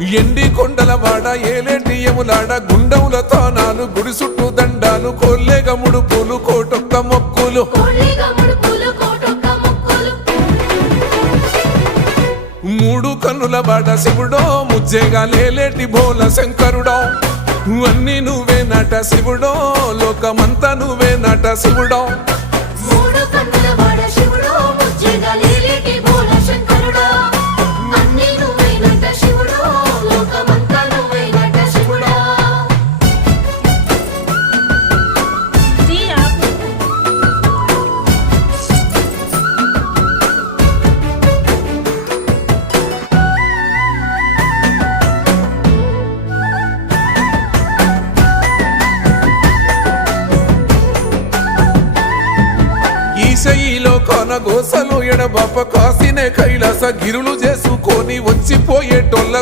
ఎండి కొండల వాడ ఏలేటి యములాడ గుండముల తానాలు గుడి చుట్టూ దండాలు కొల్లేగ ముడుపులు కోటొక్క మొక్కులు. మూడు కన్నుల వాడ శివుడో ముజ్జేగా లేలేటి బోల శంకరుడో. అన్ని నువ్వే నట శివుడో లోకమంతా నువ్వే నట శివుడో. గోసలు ఎడబాప కాసినే కైలాస గిరులు చేసుకొని వచ్చిపోయేటోళ్ళ